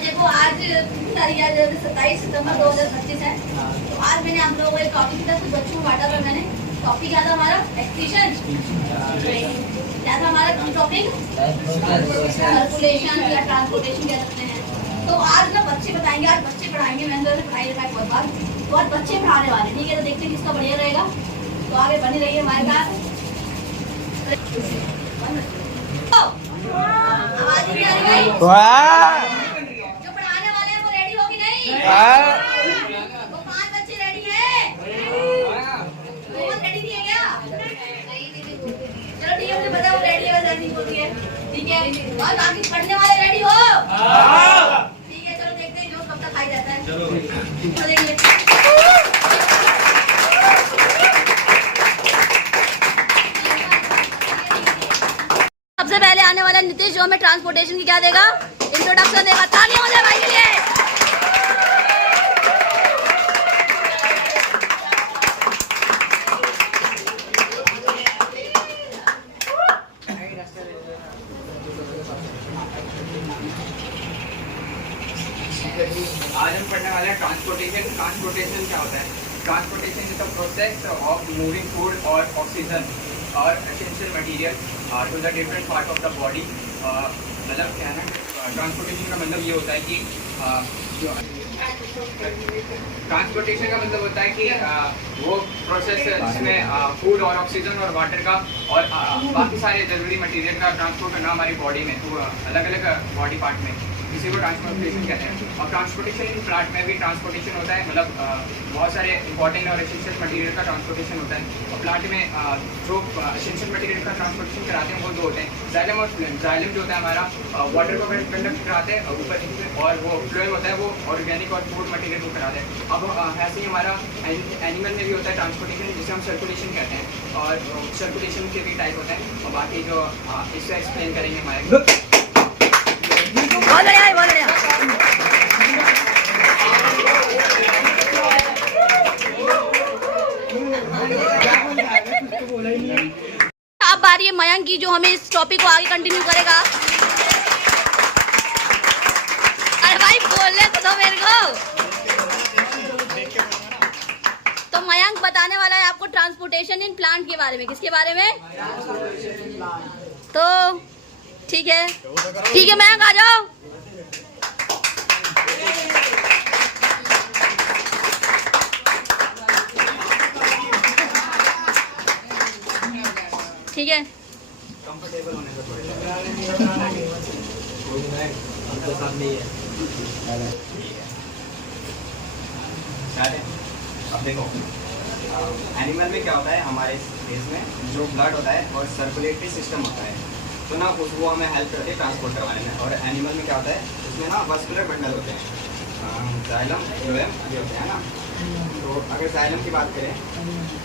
देखो आज 27 सितंबर 2025 है। तो आज मैंने आप लोगों को एक टॉपिक था, कुछ बच्चों को बांटा था मैंने। टॉपिक क्या था हमारा? एक्सप्रेशन। क्या था हमारा टॉपिक? सर्कुलेशन या ट्रांसपोर्टेशन कह सकते हैं। तो आज ना बच्चे बताएंगे, आज बच्चे पढ़ाएंगे। मैंने तो पढ़ाई लिखाई बहुत बार, तो आज बच्चे पढ़ाने वाले, ठीक है। तो देखते हैं किसका बढ़िया रहेगा। तो आगे बनी रहिए हमारे साथ। आवाज नहीं आ रही? जो पढ़ाने वाले हैं वो रेडी हो कि नहीं? वो 5 बच्चे रेडी हैं? बहुत रेडी नहीं है क्या? चलो ठीक है, मुझे पता है वो रेडी है, वैसे नहीं बोलती है, ठीक है। और बाकी पढ़ने वाले रेडी हो? ठीक है, चलो देखते हैं जो कब तक खाई जाता है। चलो देखिए सबसे पहले आने वाला नीतीश जो हमें ट्रांसपोर्टेशन की क्या देगा, इंट्रोडक्शन देगा। तालियां हो जाए भाई के लिए। आज हम पढ़ने वाले हैं ट्रांसपोर्टेशन। ट्रांसपोर्टेशन क्या होता है? Transportation is the process of moving food और ऑक्सीजन और essential material to the different part of the body. मतलब क्या है ना, ट्रांसपोर्टेशन का मतलब ये होता है कि ट्रांसपोर्टेशन का मतलब होता है कि वो प्रोसेस जिसमें फूड और ऑक्सीजन और वाटर का और बाकी सारे ज़रूरी मटेरियल का ट्रांसपोर्ट करना हमारी बॉडी में, तो अलग अलग बॉडी पार्ट में, इसी को ट्रांसपोर्टेशन कहते हैं। और ट्रांसपोर्टेशन इन प्लांट में भी ट्रांसपोर्टेशन होता है, मतलब बहुत सारे इंपॉर्टेंट और एसेंशियल मटेरियल का ट्रांसपोर्टेशन होता है। और प्लांट में जो एसेंशियल मटेरियल का ट्रांसपोर्टेशन कराते हैं वो 2 होते हैं, जाइलम और फ्लोएम। जाइलम जो होता है हमारा वाटर को कंडक्ट कराते हैं ऊपर, और वो फ्लोएम होता है वो ऑर्गेनिक और फूड मटेरियल को कराते हैं। अब ऐसे ही हमारा एनिमल में भी होता है ट्रांसपोर्टेशन, जिसे हम सर्कुलेशन कहते हैं। और सर्कुलेशन के भी टाइप होते हैं, और बाकी जो इससे एक्सप्लेन करेंगे हमारे। बहुत बढ़िया है, बहुत बढ़िया। अब बारी है मयंक की, जो हमें इस टॉपिक को आगे कंटिन्यू करेगा। अरे भाई बोलने तो दो मेरे को। तो मयंक बताने वाला है आपको ट्रांसपोर्टेशन इन प्लांट के बारे में। किसके बारे में? तो ठीक है, ठीक है मयंक आ जाओ। ठीक है, कंफर्टेबल होने को थोड़े साथ नहीं है। अब देखो, एनिमल में क्या होता है, हमारे फेस में जो ब्लड होता है और सर्कुलेटरी सिस्टम होता है, तो ना वो हमें हेल्प करते हैं ट्रांसपोर्ट करवाने में। और एनिमल में क्या होता है, उसमें ना मस्कुलर बंडल होते हैं, जाइलम फ्लोएम ये होते हैं ना। तो अगर जाइलम की बात करें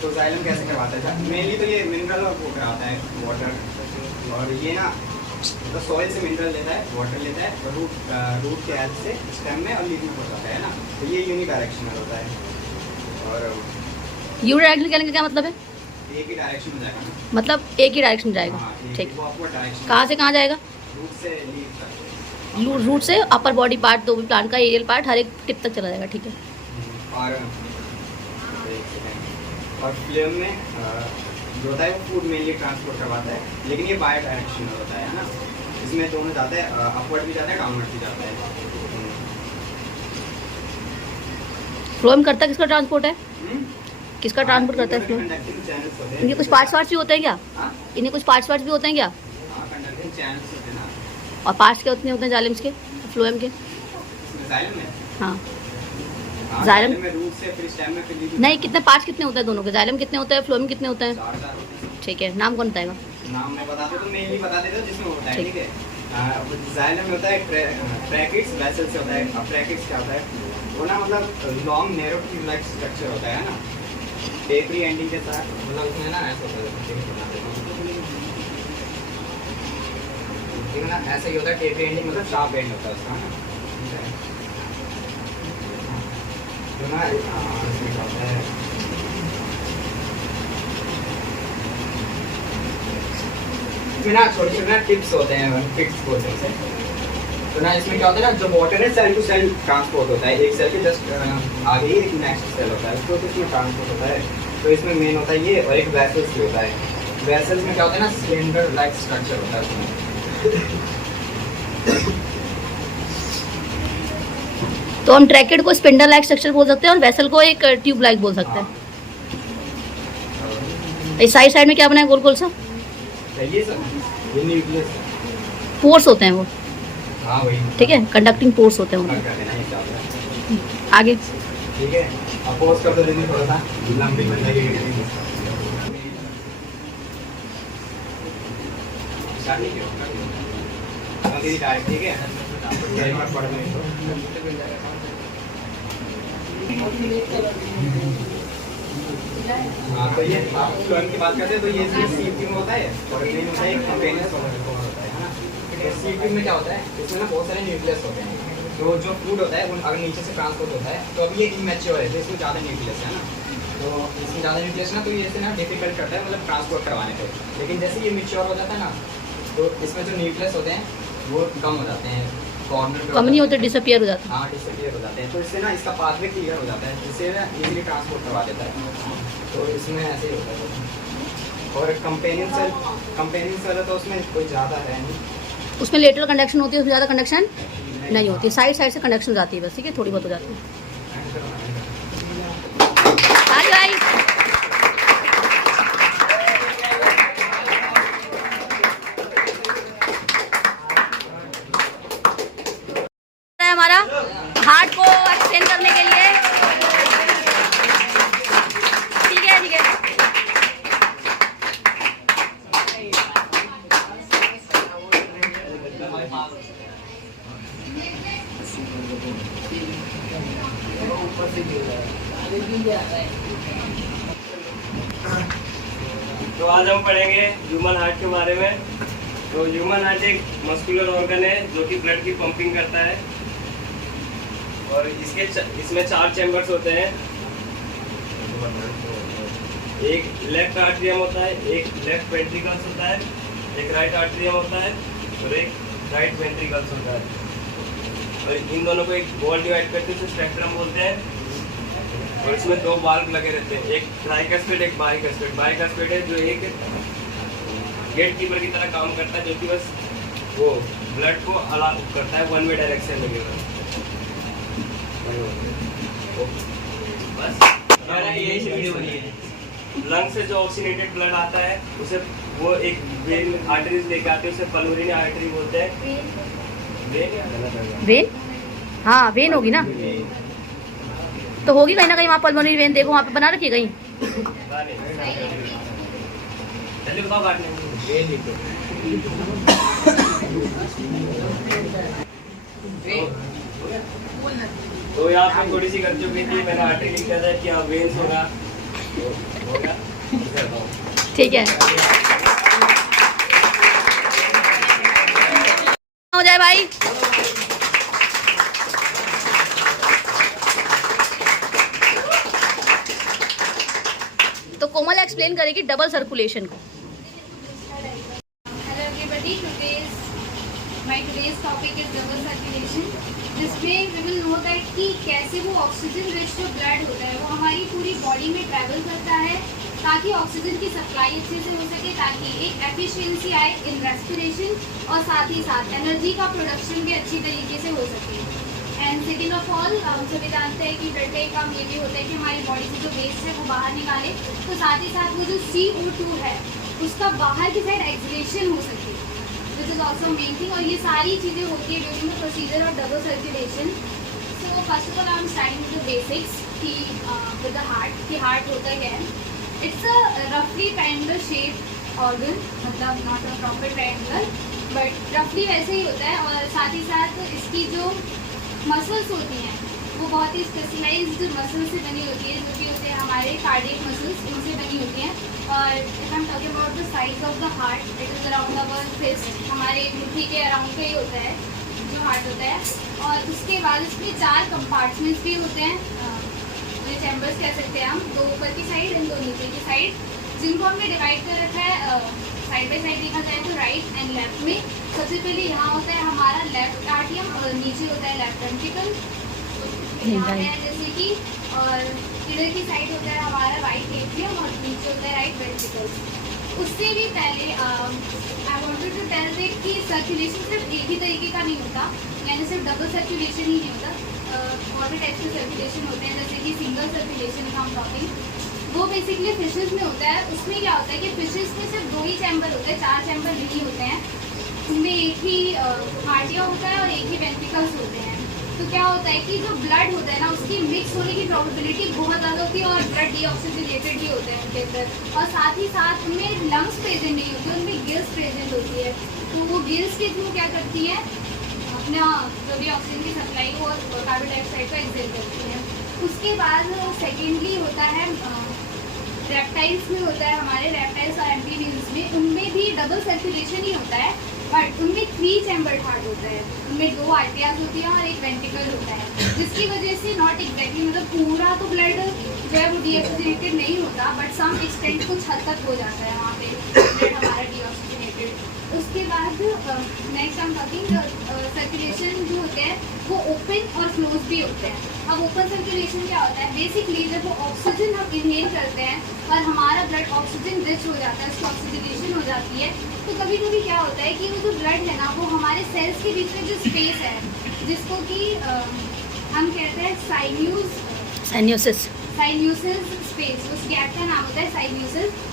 तो जाइलम कैसे करवाता है? मेनली तो ये मिनरल और वो कराता है, वाटर। और ये ना तो सॉइल से मिनरल लेता है, वाटर लेता है, और रूट के हेल्प से स्टेम में और लीफ में पहुँचाता है ना। तो ये यूनिडायरेक्शनल होता है। और यूनिडायरेक्शनल कहने का क्या मतलब है? एक ही डायरेक्शन में जाएगा ना, मतलब एक ही डायरेक्शन जाएगा। ठीक, कहाँ से कहाँ जाएगा? रूट से लीफ तक, रूट से अपर बॉडी पार्ट, दो भी प्लांट का एरियल पार्ट, हर एक टिप तक चला जाएगा। ठीक है। और फ्लेम में जो होता है वो फूड मेनली ट्रांसपोर्ट करवाता है, लेकिन ये बाय डायरेक्शनल होता है ना। इसमें दोनों जाते हैं, अपवर्ड भी जाता है, डाउनवर्ड भी जाता है। फ्लोएम करता है किसका ट्रांसपोर्ट है? किसका ट्रांसपोर्ट करता है फ्लोएम? इनके कुछ पार्ट्स भी होते हैं क्या? इन्हें कुछ पार्ट्स भी होते हैं क्या? और पार्ट्स क्या उतने होते हैं जाइलम्स के, फ्लोएम के? हाँ, जाइलम में रूट से फिर स्टेम में फिर नहीं, कितने पार्ट्स कितने होते हैं दोनों के? जाइलम कितने होते हैं, फ्लोएम कितने होते हैं? 4 ठीक है, नाम कौन बताएगा? नाम मैं बता दूं तो मेनली बता देता हूं जिसमें होता है, ठीक है। जाइलम में होता है ट्रैकिट्स, वेसल से होता है। अब ट्रैकिट्स क्या होता है, वो ना मतलब long narrow tube like structure होता है ना, टेपरी एंडिंग के साथ, मतलब उसमें ना ऐसा होता है, ठीक है ना, ऐसा ही होता है। टेपरी एंडिंग मतलब शार्प एंड होता है उसका ना, जो ना होता है इसमें ना छोटे छोटे टिप्स होते हैं, फिक्स बोलते हैं। तो ना इसमें क्या होता है ना, जो वाटर है सेल टू सेल ट्रांसपोर्ट होता है, एक सेल के जस्ट आगे ही एक नेक्स्ट सेल होता है, उसको तो इसमें ट्रांसपोर्ट होता है। तो इसमें मेन होता है ये, और एक वेसल्स भी होता है। वेसल्स में क्या होता है ना, सिलेंडर लाइक स्ट्रक्चर होता है उसमें। तो हम ट्रैकेट को स्पिंडल लाइक स्ट्रक्चर बोल सकते हैं और वेसल को एक ट्यूब लाइक बोल सकते हैं। इस साइड साइड में क्या बना है गोल गोल सा? ये सब ये न्यूक्लियस, पोर्स होते हैं वो, हाँ वही, ठीक है, कंडक्टिंग पोर्स होते हैं वो। आगे ठीक है, अब पोस्ट कर दो दीदी, थोड़ा सा लंबी बन जाएगी। ठीक है, हाँ तो ये आप फ्लोएम की बात करते हैं, तो ये सीपीयू में होता है और मेन होता है एक कंटेनर होता है ना। सीपीयू में क्या होता है, इसमें ना बहुत सारे न्यूक्लियस होते हैं, तो जो फूड होता है वो अगर नीचे से ट्रांसपोर्ट होता है, तो अब ये इमैच्योर है, तो इसमें ज़्यादा न्यूक्लियस है ना, तो इसमें ज़्यादा न्यूक्लियस ना, तो ये इसे ना डिफिकल्ट करता है मतलब ट्रांसपोर्ट करवाने को। लेकिन जैसे ये मैच्योर हो जाता है ना, तो इसमें जो न्यूक्लियस होते हैं वो कम हो जाते हैं, कॉर्नर कम नहीं होते, डिसअपियर हो जाते हैं। हाँ डिसअपियर हो जाते हैं, तो इससे ना इसका पाथवे क्लियर हो जाता है, इससे ना इजीली ट्रांसपोर्ट करवा देता है। तो इसमें ऐसे ही होता है। और कंपेनियन सेल है, तो उसमें कोई ज़्यादा है नहीं, उसमें लेटरल कंडक्शन होती है, उसमें ज़्यादा कंडक्शन नहीं होती, साइड साइड से कंडक्शन हो जाती है बस, ठीक है, थोड़ी बहुत हो जाती है। आगे भाई हमारा हार्ट को एक्सटेंड करने के लिए, ठीक है ठीक है। तो आज हम पढ़ेंगे ह्यूमन हार्ट के बारे में। तो ह्यूमन हार्ट एक मस्कुलर ऑर्गन है जो कि ब्लड की पंपिंग करता है, और इसमें 4 चैम्बर्स होते हैं। एक लेफ्ट आर्टरियम होता है, एक लेफ्ट वेंट्रिकल्स होता है, एक राइट आर्टरियम होता है और एक राइट वेंट्रिकल्स होता है। और इन दोनों को एक वॉल डिवाइड करते हैं, स्पेक्ट्रम बोलते हैं। और इसमें 2 वाल्व लगे रहते हैं, एक ट्राइकस्पिड एक बाइकस्पिड। बाइकस्पिड है जो एक गेट कीपर की तरह काम करता है, जो कि बस वो ब्लड को अलाउ करता है वन वे डायरेक्शन में। बस यही वीडियो बनी है। लंग से जो ऑक्सीनेटेड ब्लड आता है उसे वो एक वेन आर्टरीज लेके आते हैं, उसे पल्मोनरी आर्टरी बोलते हैं। वेन, हाँ वेन होगी ना, तो होगी कहीं ना कहीं वहाँ पल्मोनरी वेन, देखो वहाँ पे बना रखी है कहीं। जल्दी बताओ काटने। तो यहाँ पे थोड़ी सी गलती हो गई थी, मैंने आर्टरी लिख दिया था कि हाँ वेन्स होगा, ठीक है, हो जाए भाई। तो कोमल एक्सप्लेन करेगी डबल सर्कुलेशन को। Hello everybody, my today's topic is double circulation, जिसमें we will know that कि कैसे वो ऑक्सीजन रिच जो ब्लड होता है वो हमारी पूरी बॉडी में ट्रैवल करता है, ताकि ऑक्सीजन की सप्लाई अच्छे से हो सके, ताकि एक एफिशिएंसी आए इन रेस्पिरेशन, और साथ ही साथ एनर्जी का प्रोडक्शन भी अच्छी तरीके से हो सके। एंड सेकेंड ऑफ ऑल, हम सभी जानते हैं कि ब्लड का एक काम ये भी होता है कि हमारी बॉडी से जो वेस्ट है वो बाहर निकाले, तो साथ ही साथ वो जो CO2 है उसका बाहर की साइड एक्सलेशन हो सके, which is also main thing. और ये सारी चीज़ें होती है during the procedure of double circulation. So first of all I am starting with the basics कि विद द हार्ट, कि हार्ट होता क्या है। इट्स अ रफली ट्रायंगुलर शेप ऑर्गन, मतलब not a proper triangular but रफली वैसे ही होता है। और साथ ही साथ इसकी जो मसल्स होती हैं वो बहुत ही स्पेशलाइज्ड मसल्स से बनी होती है, जो कि होते हैं हमारे कार्डियक मसल्स, उनसे बनी होती हैं। और if I am talking about the size of the heart, it is around our fist, हमारे मुट्ठी के अराउंड का ही होता है जो हार्ट होता है। और उसके बाद इसमें 4 कंपार्टमेंट्स भी होते हैं, चैम्बर्स कह सकते हैं हम, 2 ऊपर की साइड एंड 2 नीचे की साइड, जिनको हमने डिवाइड कर रखा है साइड बाय साइड देखा जाए तो राइट एंड लेफ्ट में सबसे पहले यहाँ होता है हमारा लेफ्ट आर्टियम और नीचे होता है लेफ्ट वेंट्रिकल। यहाँ है जैसे कि, और इधर की साइड होता है हमारा राइट एट्रियम और नीचे होता है राइट वेंट्रिकल। उससे भी पहले I wanted to tell that कि सर्कुलेशन सिर्फ एक ही तरीके का नहीं होता, यानी सिर्फ डबल सर्कुलेशन ही नहीं होता। और भी टाइप्स के सर्कुलेशन होते हैं, जैसे कि सिंगल सर्कुलेशन का हम टॉपिक, वो बेसिकली फिशेस में होता है। उसमें क्या होता है कि फिशेस में सिर्फ 2 ही चैम्बर होते हैं, 4 चैम्बर नहीं होते हैं। उनमें एक ही हार्टिया होता है और एक ही वेंट्रिकल्स होते हैं। तो क्या होता है कि जो ब्लड होता है ना, उसकी मिक्स होने की प्रोबेबिलिटी बहुत ज़्यादा होती है और ब्लड डीऑक्सीजनेटेड ही होते हैं उनके अंदर। और साथ ही साथ उनमें लंग्स प्रेजेंट नहीं होती, उनमें गिल्स प्रेजेंट होती है। तो वो गिल्स के थ्रू क्या करती है, अपना जो भी ऑक्सीजन की सप्लाई को और कार्बन डाइऑक्साइड को एक्सेल करती है। उसके बाद सेकेंडली होता है रेप्टाइल्स में होता है, हमारे रेप्टाइल्स और एम्फीबियंस में, उनमें भी डबल सर्कुलेशन ही होता है, बट उनमें 3 चैम्बर हार्ट होता है। उनमें 2 आर्टियाज होती हैं और एक वेंट्रिकल होता है, जिसकी वजह से नॉट एग्जैक्टली मतलब पूरा तो ब्लड जो है वो डीऑक्सीजनेटेड नहीं होता, बट सम एक्सटेंट कुछ हद तक हो जाता है वहाँ पे ब्लड हमारा डीऑक्सीजनेटेड। उसके बाद नेक्स्ट हम टॉकिंग सर्कुलेशन जो होते हैं वो ओपन और क्लोज भी होते हैं। अब ओपन सर्कुलेशन क्या होता है, बेसिकली जब वो ऑक्सीजन हम इनहेल करते हैं और हमारा ब्लड ऑक्सीजन रिच हो जाता है, उसकी ऑक्सीजनेशन हो जाती है, तो कभी कभी क्या होता है कि वो जो ब्लड है ना, वो हमारे सेल्स के बीच में जो स्पेस है, जिसको कि हम कहते हैं साइन्यूसिस स्पेस, उस गैप का नाम होता है साइन्यूसिस।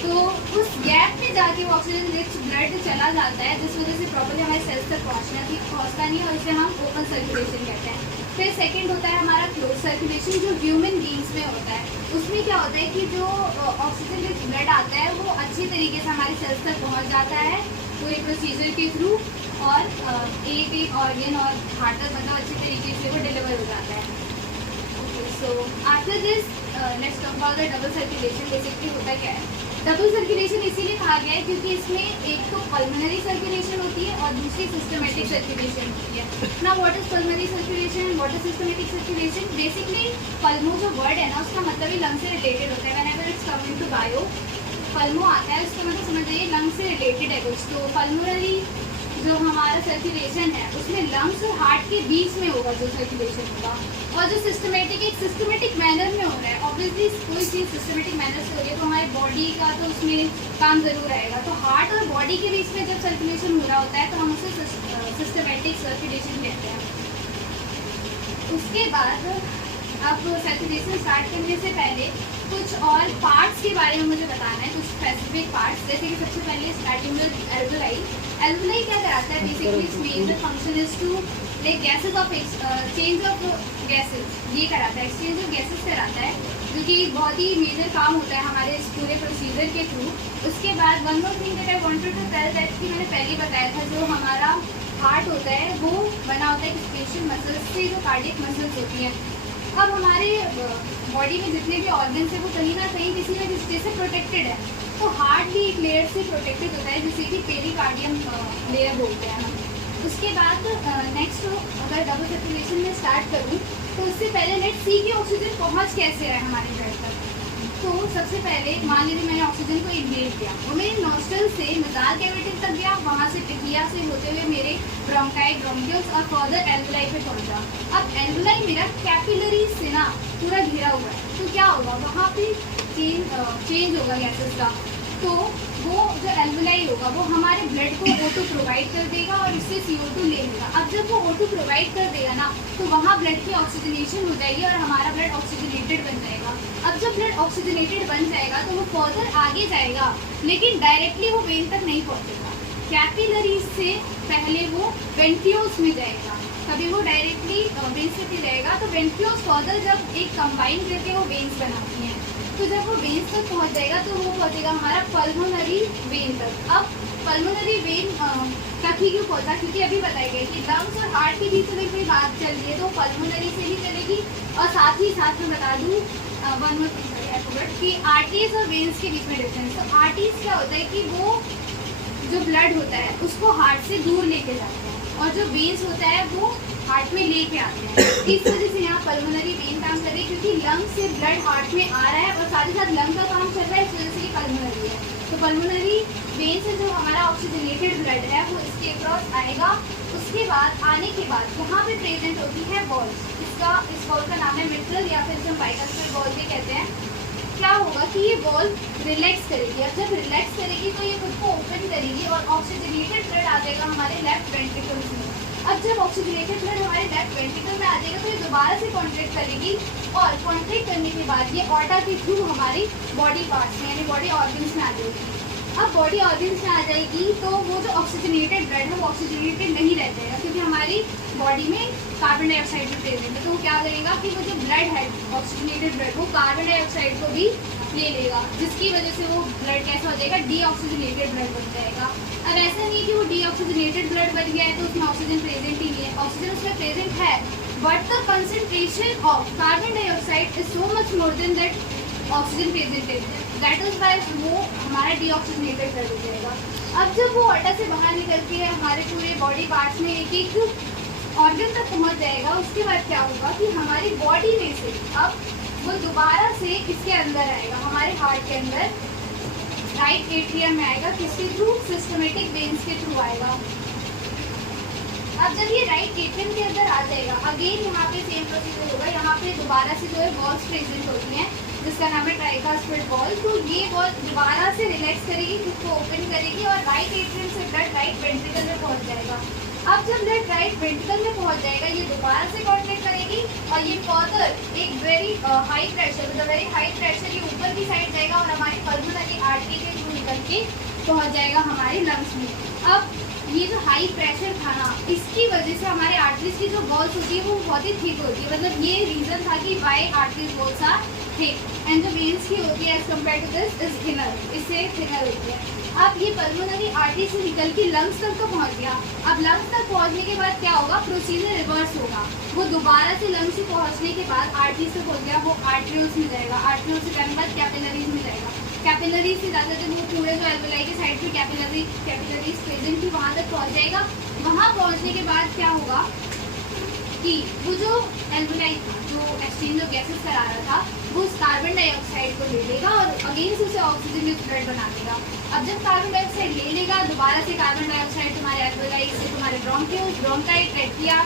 तो उस गैप में जाके वो ऑक्सीजन रिच ब्लड चला जाता है, जिस वजह से प्रॉपर्ली हमारे सेल्स तक पहुँचता नहीं है, और इसे हम ओपन सर्कुलेशन कहते हैं। फिर सेकंड होता है हमारा क्लोज सर्कुलेशन, जो ह्यूमन बींग्स में होता है। उसमें क्या होता है कि जो ऑक्सीजन रिच ब्लड आता है वो अच्छी तरीके से हमारे सेल्स तक पहुँच जाता है पूरे प्रोसीजर के थ्रू, और एक ऑर्गन और हार्ट तक मतलब अच्छी तरीके से वो डिलीवर हो जाता है। So after this let's talk about the double circulation. Basically होता क्या है, डबल सर्कुलेशन इसीलिए कहा गया है क्योंकि इसमें एक तो पल्मोनरी सर्कुलेशन होती है और दूसरी सिस्टमेटिक सर्कुलेशन होती है ना। What is pulmonary circulation, what is systematic circulation? Basically pulmo जो वर्ड है ना, उसका मतलब ही लंग से रिलेटेड होता है। Whenever it's coming to bio, pulmo आता है, उसका मतलब समझ जाइए लंग से रिलेटेड है कुछ। तो पल्मोनरी जो हमारा सर्कुलेशन है उसमें लंग्स और हार्ट के बीच में होगा जो सर्कुलेशन होगा, और जो सिस्टमेटिक एक सिस्टमेटिक मैनर में हो रहा है। ऑब्वियसली कोई चीज़ सिस्टमेटिक मैनर से हो रही है तो हमारी बॉडी का तो उसमें काम जरूर आएगा। तो हार्ट और बॉडी के बीच में जब सर्कुलेशन हो रहा होता है तो हम उसे सिस्टमेटिक सर्कुलेशन कहते हैं। उसके बाद अब सर्कुलेशन स्टार्ट करने से पहले कुछ और पार्ट्स के बारे में मुझे बताना है, कुछ स्पेसिफिक पार्ट्स। जैसे कि सबसे पहले स्टार्टिंग विद एल्वुलाई। एल्वुलाई क्या कराता है, basically it's major function is to like gases of change of gases, ये कराता है, एक्सचेंज ऑफ गैसेस कराता है, जो कि बहुत ही मेजर काम होता है हमारे इस पूरे प्रोसीजर के थ्रू। उसके बाद one more thing that I wanted to tell that कि मैंने पहले बताया था, जो हमारा हार्ट होता है वो बना होता है स्पेशल मसल्स से, जो कार्डियक मसल्स होती हैं। अब हमारे बॉडी में जितने भी ऑर्गन्स हैं वो कहीं ना कहीं किसी न किसी से प्रोटेक्टेड है। तो हार्ट भी एक लेयर से प्रोटेक्टेड होता है, जिसे कि पेरिकार्डियम लेयर बोलते हैं हम। उसके बाद नेक्स्ट अगर डबल सर्कुलेशन में स्टार्ट करूँ तो उससे पहले लेट्स सी कि ऑक्सीजन पहुँच कैसे रहा है हमारे ब्लड तक। तो सबसे पहले मान लीजिए मैंने ऑक्सीजन को इनहेल किया, वो मेरे नॉस्ट्रल से नसाल कैविटी तक गया, वहाँ से ट्रिकिया से होते हुए मेरे ब्रोंकाई, ब्रोंकियल्स और फर्दर एल्वुलाई पे पहुँचा। अब एल्वुलाई मेरा कैपिलरी से ना पूरा घिरा हुआ है, तो क्या होगा वहाँ पे चेंज होगा गैसेस का। तो वो जो एल्वुलाई होगा वो हमारे ब्लड को O2 प्रोवाइड कर देगा और उससे CO2 ले लेगा। अब जब वो O2 प्रोवाइड कर देगा ना, तो वहाँ ब्लड की ऑक्सीजनेशन हो जाएगी और हमारा ब्लड ऑक्सीजनेटेड बन जाएगा। अब जब ब्लड ऑक्सीजनेटेड बन जाएगा तो वो फर्दर आगे जाएगा, लेकिन डायरेक्टली वो वेन तक नहीं पहुँचेगा। कैपिलरीज से पहले वो वेंट्रियोल्स में जाएगा, कभी वो डायरेक्टली वेन्स से जाएगा। तो वेंट्रियोल्स फर्दर जब एक कंबाइन करके वो वेन्स बनाती हैं, तो जब वो वेन्स तक पहुंच जाएगा तो वो पहुंचेगा हमारा पल्मोनरी वेन तक। अब पल्मोनरी वेन तक ही क्यों पहुंचा, क्योंकि अभी बताया गया कि लंग्स और हार्ट के बीच में कोई बात चल रही है तो पल्मोनरी से ही चलेगी। और साथ ही साथ में बता दूँ वन मोर थिंग कि आर्टरीज और वेन्स के बीच में डिफरेंस। तो आर्टरीज क्या होता है कि वो जो ब्लड होता है उसको हार्ट से दूर लेके जाते हैं, और जो वेन्स होता है वो हार्ट में लेके आते हैं। इस वजह से यहाँ पल्मोनरी वेन काम कर रही है, क्योंकि लंग से ब्लड हार्ट में आ रहा है और साथ ही साथ लंग का काम चल रहा है, इस वजह से ये पल्मोनरी है। तो पल्मोनरी वेन से जो हमारा ऑक्सीजनेटेड ब्लड है वो इसके क्रॉस आएगा। उसके बाद आने के बाद यहाँ पे प्रेजेंट होती है वॉल। इस वॉल का नाम है मिट्रल या फिर हम बाइकस्पियर वॉल भी कहते हैं। क्या होगा कि ये वॉल रिलैक्स करेगी और जब रिलैक्स करेगी तो ये खुद को ओपन करेगी और ऑक्सीजनेटेड ब्लड आ जाएगा हमारे लेफ्ट वेंट्रिकल्स में। अब जब ऑक्सीजनेटेड ब्लड हमारे लेफ्ट वेंट्रिकल में आ जाएगा तो ये दोबारा से कॉन्ट्रैक्ट करेगी और कॉन्ट्रैक्ट करने के बाद ये ऑर्टा के थ्रू हमारी बॉडी पार्ट्स में यानी बॉडी ऑर्गन्स में आ जाएगी। अब बॉडी ऑर्गन्स में आ जाएगी तो वो जो ऑक्सीजनेटेड ब्लड है वो ऑक्सीजनेटेड नहीं रह जाएगा क्योंकि हमारी बॉडी में कार्बन डाइऑक्साइड भी प्रेजेंट है। तो वो क्या करेगा कि वो जो ब्लड है ऑक्सीजनेटेड ब्लड वो कार्बन डाइऑक्साइड को भी ले लेगा, जिसकी वजह से वो ब्लड कैसा हो जाएगा, डीऑक्सीजनेटेड ब्लड बन जाएगा। अब ऐसा नहीं कि वो डीऑक्सीजनेटेड ब्लड बन गया है तो उसमें ऑक्सीजन प्रेजेंट ही नहीं है, ऑक्सीजन उसमें प्रेजेंट है but the concentration of carbon dioxide is so much more than that oxygen presented, that is why वो हमारा डीऑक्सीजनेटेड ब्लड हो जाएगा। अब जब वो ऑर्टा से बाहर निकल के हमारे पूरे बॉडी पार्ट्स में एक एक ऑर्गन तक पहुंच जाएगा, उसके बाद क्या होगा कि हमारी बॉडी में से अब वो दोबारा से इसके अंदर आएगा, हमारे हार्ट के अंदर राइट एट्रियम में आएगा। किसके थ्रू? सिस्टमेटिक वेन्स के थ्रू आएगा। अब जब ये राइट एट्रियम के अंदर आ जाएगा, अगेन यहाँ पे सेम प्रोसीजर होगा। यहाँ पे दोबारा से जो है वॉल्स प्रेजेंट होती हैं जिसका नाम है ट्राइकास्पिड वॉल। तो ये वॉल दोबारा से रिलैक्स करेगी, उसको ओपन करेगी और राइट एट्रियम से ब्लड राइट वेंट्रिकल में पहुंच जाएगा। अब जब ब्लड राइट वेंट्रिकल में पहुंच जाएगा ये दोबारा से कॉन्ट्रैक्ट करेगी और ये फर्दर एक वेरी हाई प्रेशर, मतलब वेरी हाई प्रेशर ये ऊपर की साइड जाएगा और हमारी पल्मोनरी आर्टरी के थ्रू निकल के पहुंच जाएगा हमारे लंग्स में। अब ये जो हाई प्रेशर था ना, इसकी वजह से हमारे आर्टरीज की जो वॉल्स होती है वो बहुत ही थिक होती है। मतलब ये रीजन था कि why arteries walls are thick and जो वेन्स की होती है as compare to this is thinner, इससे थिनर होती है। अब ये पल्मोनरी आर्टरी से निकल के लंग्स तक तो पहुंच गया। अब लंग्स तक पहुंचने के बाद क्या होगा, प्रोसीजर रिवर्स होगा। वो दोबारा से लंग्स से पहुंचने के बाद आर्टरीज से पहुंच गया, वो आर्टरियोल्स में जाएगा, आर्टरियोल्स से जाने के बाद कैपिलरीज में जाएगा, कैपिलरीज से जाते थे वो पूरे जो एल्वेलाई के साइड पे कैपिलरीज प्रेजेंट थी वहाँ तक पहुँच जाएगा। वहाँ पहुँचने के बाद क्या होगा कि वो जो एल्वेलाई था जो एक्सचेंज ऑफ गैसेस करा रहा था वो उस कार्बन डाइऑक्साइड को ले लेगा और अगेन से उसे ऑक्सीजन युक्त ब्लड बना देगा। अब जब कार्बन डाइऑक्साइड ले लेगा दोबारा से कार्बन डाइऑक्साइड तुम्हारे एल्वेलाई से तुम्हारे ब्रोंकियोल्स, ब्रोंकाइट, ट्रेकिया,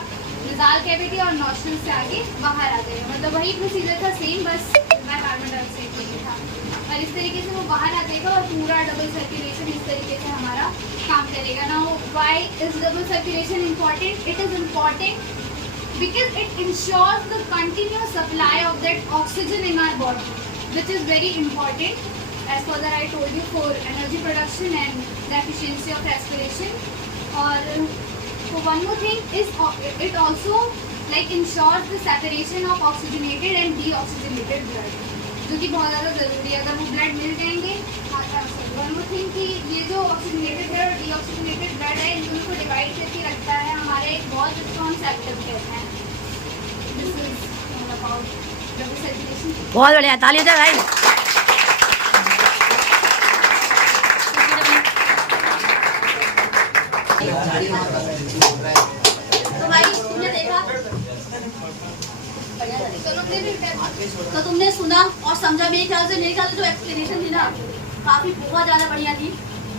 नसाल कैविटी और नॉस्ट्रल से आगे बाहर आ जाएगा। मतलब वही प्रोसीजर था सेम, बस कार्बन डाइऑक्साइड के लिए था और इस तरीके से वो बाहर आ जाएगा और पूरा डबल सर्कुलेशन इस तरीके से हमारा काम करेगा। Now why is double circulation important? It is important because it ensures the continuous supply of that oxygen in our body, which is very important as further I told you for energy production and the efficiency of respiration. और so one more thing is it also like ensures the separation of oxygenated and deoxygenated blood, जो कि बहुत ज़्यादा ज़रूरी है। अगर वो blood मिल जाएंगे, वन मोर थिंग कि ये जो ऑक्सीजनेटेड ब्लड और डीऑक्सीजनेटेड ब्लड है इन दोनों को डिवाइड करके रखता है हमारे एक बहुत स्ट्रॉन्ग सेप्टम कहते हैं। This is about double circulation. बहुत बढ़िया, ताली हो जाए भाई। तो भाई तुमने देखा, तो तुमने सुना और समझा। मेरे ख्याल से जो एक्सप्लेनेशन थी ना काफी बहुत ज्यादा बढ़िया थी।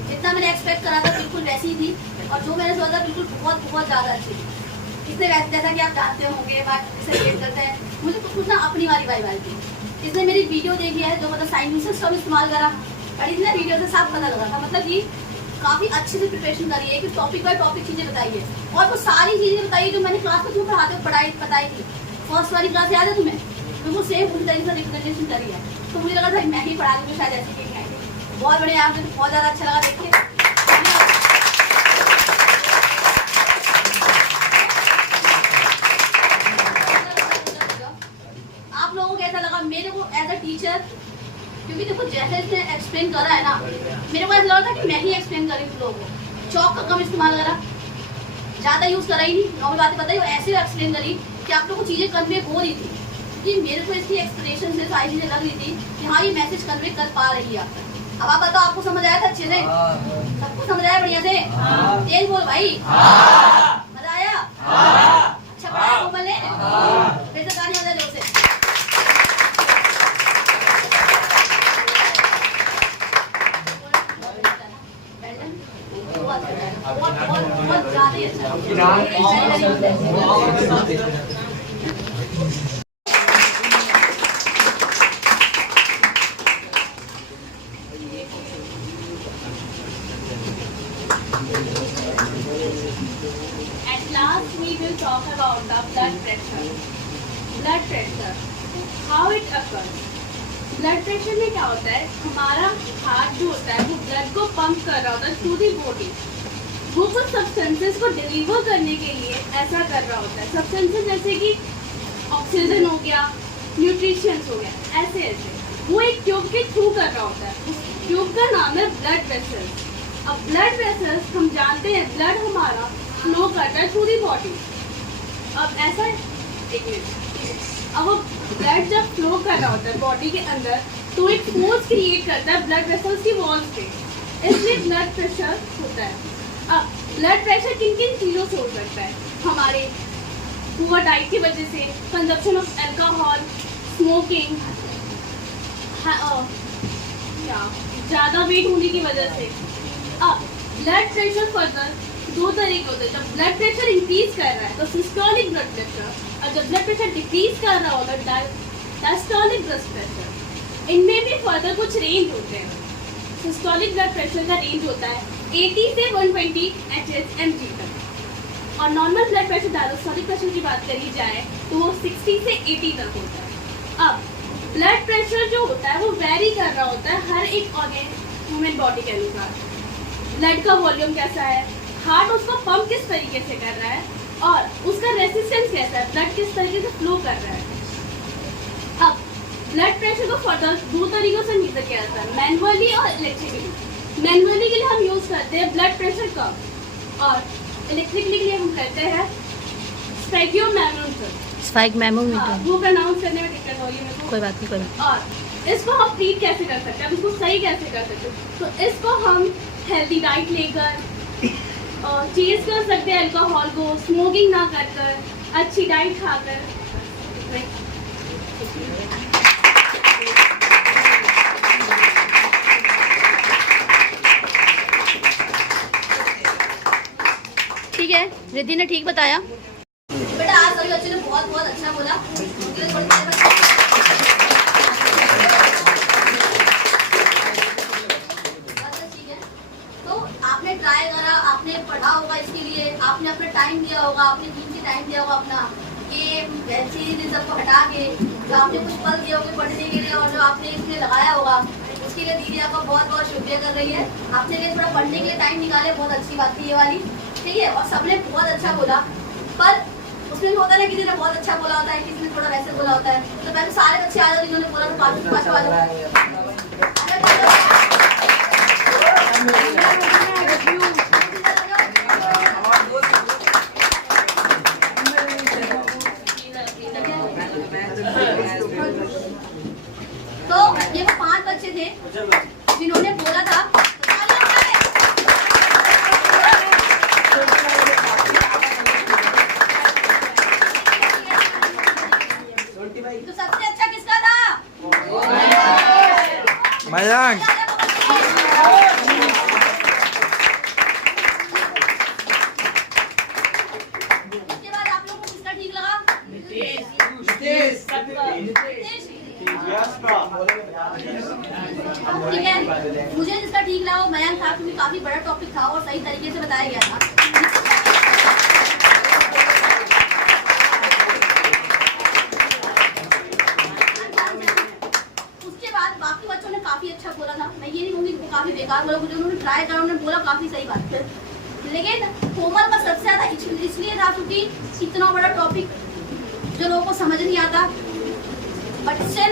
जितना मैंने एक्सपेक्ट करा था बिल्कुल वैसी ही थी और जो मैंने सोचा बिल्कुल बहुत ज्यादा अच्छी थी। इससे जैसा कि आप जानते होंगे बात इसे रिलेट करते हैं, मुझे कुछ ना अपनी वाली वाई थी। इसने मेरी वीडियो देखी है जो मतलब साइंस सब इस्तेमाल करा और इसने वीडियो से साफ पता लगा था मतलब कि काफी अच्छे से प्रिपरेशन करी है कि टॉपिक बाय टॉपिक चीजें बताई है और वो सारी चीजें बताई जो मैंने क्लास में तुम्हें बताई थी। फर्स्ट वाली क्लास याद है तुम्हें? बिल्कुल सेम उसी तरीके से रिप्रेजेंटेशन करी है। तो मुझे लगा था मैं ही पढ़ा दूंगी शायद ऐसी कहीं आएगी। बहुत बढ़िया, मुझे बहुत ज़्यादा अच्छा लगा देख के। आप लोगों को कैसा लगा? मेरे को एज अ टीचर, क्योंकि देखो जैसे इसने एक्सप्लेन करा है ना, मेरे को ऐसा लगा था कि मैं ही एक्सप्लेन करी तुम लोगों को। चौक का कम इस्तेमाल करा, ज़्यादा यूज़ करा ही नहीं, नॉर्मल बातें बताई और ऐसे एक्सप्लेन करी कि आप लोगों को चीज़ें कन्वे हो रही थी। कि मेरे को इसकी एक्सप्लेनेशन से सारी चीजें लग रही थी कि हाँ ये मैसेज कन्वे कर पा रही है। अब आप बताओ, आपको समझ आया था अच्छे से? सबको समझ आया बढ़िया से? तेज बोल भाई। मजा आया? अच्छा पढ़ाया कोमल ने? फिर से गाने वाला जोर से। है, बहुत बहुत बहुत ज्यादा ही अच्छा है। At last, we will talk about the blood pressure. Blood pressure, how it occurs. Blood pressure में क्या होता है? हमारा हार्ट जो होता है वो ब्लड को पंप कर रहा होता है थ्रू दी बॉडी। वो कुछ सब्सटेंसेस को डिलीवर करने के लिए ऐसा कर रहा होता है। सब्सटेंसेस जैसे कि ऑक्सीजन हो गया, न्यूट्रिशंस हो गया, ऐसे ऐसे वो एक ट्यूब के थ्रू कर रहा होता है। उस ट्यूब का नाम है ब्लड वेसल्स। अब ब्लड वेसल्स हम जानते हैं ब्लड हमारा फ्लो करता है थ्रू दी बॉडी। अब ऐसा एक मिनट, अब वो ब्लड जब फ्लो कर रहा होता है बॉडी के अंदर तो एक फोर्स क्रिएट करता है ब्लड वेसल्स की वॉल्स पे, इसलिए ब्लड प्रेशर होता है। अब ब्लड प्रेशर किन किन चीज़ों से हो सकता है? हमारे पुअर डाइट की वजह से, कंजप्शन ऑफ अल्कोहल, स्मोकिंग, ज़्यादा वेट होने की वजह से। अब ब्लड प्रेशर फर्दर दो तरीके होते हैं। जब ब्लड प्रेशर इंक्रीज कर रहा है तो सिस्टोलिक ब्लड प्रेशर, और जब ब्लड प्रेशर डिक्रीज कर रहा होता है डायस्टोलिक ब्लड प्रेशर। इनमें भी फर्दर कुछ रेंज होते हैं। सिस्टोलिक ब्लड प्रेशर का रेंज होता है 80 से 120 HHMG तक, और normal blood pressure diastolic pressure की बात करी जाए तो वो 60 से 80 तक होता है। अब ब्लड प्रेशर जो होता है वो वेरी कर रहा होता है हर एक ऑर्गन ह्यूमन बॉडी के अनुसार। ब्लड का वॉल्यूम कैसा है, हार्ट उसको पंप किस तरीके से कर रहा है, और उसका रेसिस्टेंस कैसा है, ब्लड किस तरीके से फ्लो कर रहा है। अब ब्लड प्रेशर को फर्दर दो तरीकों से मेजर किया जाता है, मैनुअली और इलेक्ट्रिकली। मैनुअली के लिए हम यूज करते हैं ब्लड प्रेशर कर्व, और इलेक्ट्रिकली के लिए हम करते हैं स्फैग्मोमीटर। वो प्रोनाउंस करने में दिक्कत होगी मेरे को। कोई बात नहीं, कोई बात और इसको हम ट्रीट कैसे कर सकते हैं, इसको सही कैसे कर सकते हैं? तो इसको हम हेल्दी डाइट लेकर चेज कर सकते हैं अल्कोहल को, स्मोकिंग ना कर कर, अच्छी डाइट खाकर। ठीक है, रिद्धि ने ठीक बताया। बेटा आज सभी बच्चों ने बहुत बहुत अच्छा बोला। उनके लिए थोड़ी देर बाद ठीक है। तो आपने ट्राई करा, आपने पढ़ा होगा इसके लिए, आपने अपना टाइम दिया होगा, आपने कीमती टाइम दिया होगा अपना, गेम वेब सीरीज इन सबको हटा के जो आपने कुछ पल दिए होंगे पढ़ने के लिए और जो आपने इसलिए लगाया होगा, उसके लिए दीदी आपका बहुत बहुत शुक्रिया कर रही है। आपने लिए थोड़ा पढ़ने के लिए टाइम निकाले, बहुत अच्छी बात थी ये वाली, ठीक है। और सबने बहुत अच्छा बोला, पर उसमें भी होता है ना, किसी ने बहुत अच्छा बोला होता है, किसी ने थोड़ा वैसे बोला होता है। तो पहले सारे बच्चे आ जाओ जिन्होंने बोला तो पाँच वालों। तो ये वो 5 बच्चे थे जिन्होंने बोला था। तो सबसे अच्छा किसका था? मयंक। इसके बाद आप लोगों को किसका ठीक लगा? नितेश। ठीक है, मुझे जिसका ठीक लगा वो मयंक था, क्योंकि काफी बड़ा टॉपिक था और सही तरीके से बताया गया था। उसके बाद बाकी बच्चों ने काफी अच्छा बोला था। मैं ये नहीं कहूँगी वो काफी बेकार बोला, मुझे उन्होंने ट्राई करा, उन्होंने बोला काफी सही बात है। लेकिन कोमल का सबसे ज्यादा इसलिए था क्योंकि इतना बड़ा टॉपिक जो लोगों को समझ नहीं आता, बट स्टिल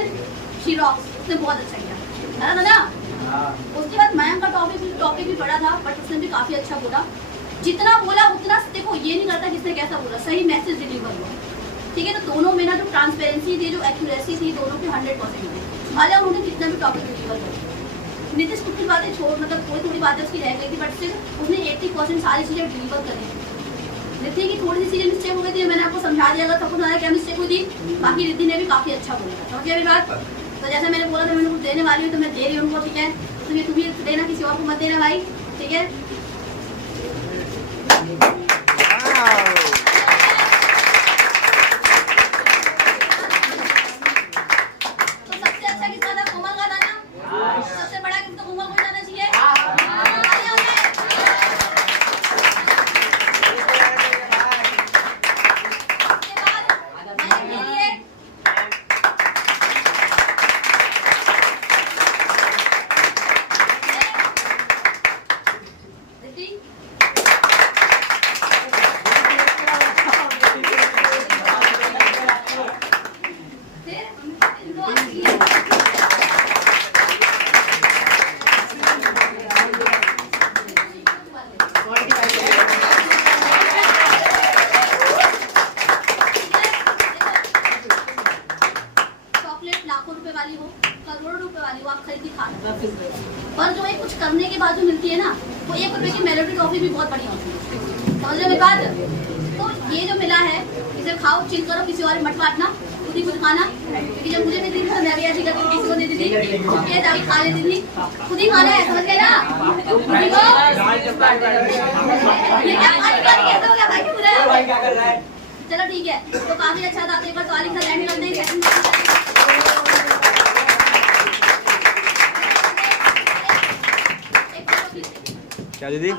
शी रॉक्स, उसने बहुत अच्छा किया है ना। उसके बाद मयंक का टॉपिक भी बड़ा था, बट उसने भी काफी अच्छा बोला। जितना बोला उतना, देखो ये नहीं करता किसने कैसा बोला, सही मैसेज डिलीवर हुआ, ठीक है। तो दोनों में ना जो ट्रांसपेरेंसी थी, जो एक्यूरेसी थी, दोनों की 100% थी। भले उन्होंने कितना भी टॉपिक डिलीवर किया। नीतीश कुछ बातें छोड़, मतलब कोई थोड़ी बातें उसकी रह गई थी, बट सिर्फ उसने 80% सारी चीज़ें डिलीवर करी। रिद्धि की थोड़ी सी चीज़ें मिस्टेक हो गई थी, मैंने आपको समझा दिया, अगर सबको क्या मिस्टेक हुई थी। बाकी रिद्धि ने भी काफ़ी अच्छा बोला, समझ गया मेरी बात। तो जैसे मैंने बोला था मैंने कुछ देने वाली हूँ तो मैं दे रही हूँ उनको, ठीक है। तो ये तुम्हें देना, किसी और को मत देना भाई, ठीक है। जो मिलती है ना, वो 1 रुपए की मेलोडी टॉफी भी बहुत बढ़िया होती है। समझ रहे हो मेरी बात? तो ये जो मिला है इसे खाओ, चिल करो, किसी और मत काटना, खुद ही खुद खाना। क्योंकि जब मुझे मिलती थी तो मैं भी ऐसी करती थी, किसी को देती थी, ये जाके खा लेती थी। खुद ही खाना है, समझ गए ना? ये क्या कैसे हो गया भाई? पूरा चलो ठीक है, तो काफी अच्छा था। एक बार सवाल लिखा लैंड करते हैं। क्या दीदी?